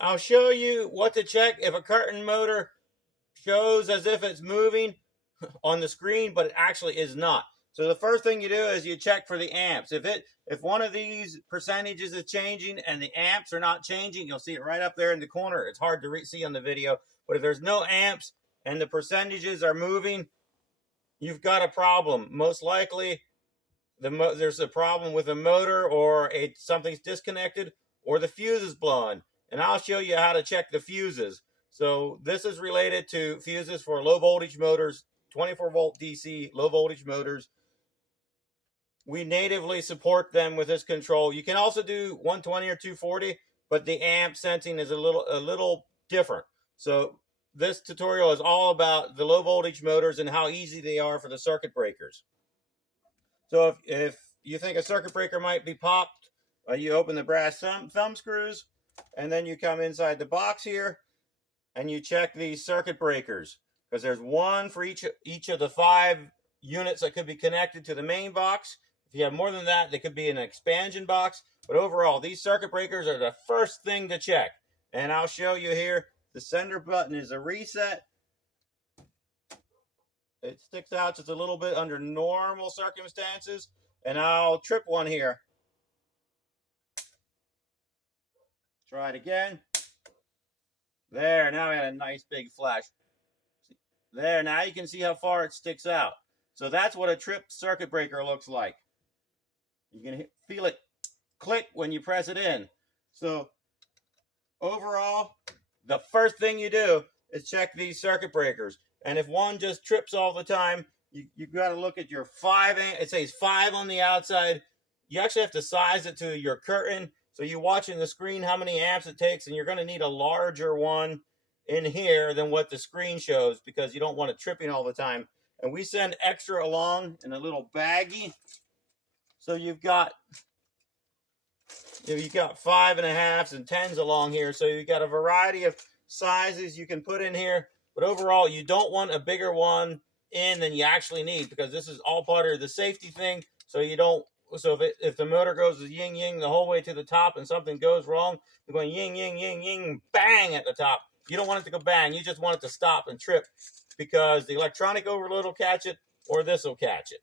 I'll show you what to check if a curtain motor shows as if it's moving on the screen, but it actually is not. So the first thing you do is you check for the amps. If one of these percentages is changing and the amps are not changing, you'll see it right up there in the corner. It's hard to see on the video, but if there's no amps and the percentages are moving, you've got a problem. Most likely, there's a problem with the motor, or something's disconnected, or the fuse is blowing. And I'll show you how to check the fuses. So this is related to fuses for low voltage motors, 24 volt DC low voltage motors. We natively support them with this control. You can also do 120 or 240, but the amp sensing is a little different. So this tutorial is all about the low voltage motors and how easy they are for the circuit breakers. So if you think a circuit breaker might be popped, you open the brass thumb screws, and then you come inside the box here and you check these circuit breakers, because there's one for each of the 5 units that could be connected to the main box. If you have more than that, they could be an expansion box. But overall, these circuit breakers are the first thing to check. And I'll show you here. The sender button is a reset. It sticks out just a little bit under normal circumstances. And I'll trip one here. Try it again. There, now we had a nice big flash. There, now you can see how far it sticks out. So that's what a tripped circuit breaker looks like. You can feel it click when you press it in. So overall, the first thing you do is check these circuit breakers. And if one just trips all the time, you've got to look at your 5. It says 5 on the outside. You actually have to size it to your curtain. So you're watching the screen how many amps it takes, and you're going to need a larger one in here than what the screen shows, because you don't want it tripping all the time. And we send extra along in a little baggie. So you've got 5.5s and 10s along here. So you've got a variety of sizes you can put in here. But overall, you don't want a bigger one in than you actually need, because this is all part of the safety thing. So you don't. So if the motor goes ying ying the whole way to the top and something goes wrong, you're going ying ying ying ying bang at the top. You don't want it to go bang. You just want it to stop and trip, because the electronic overload will catch it, or this will catch it.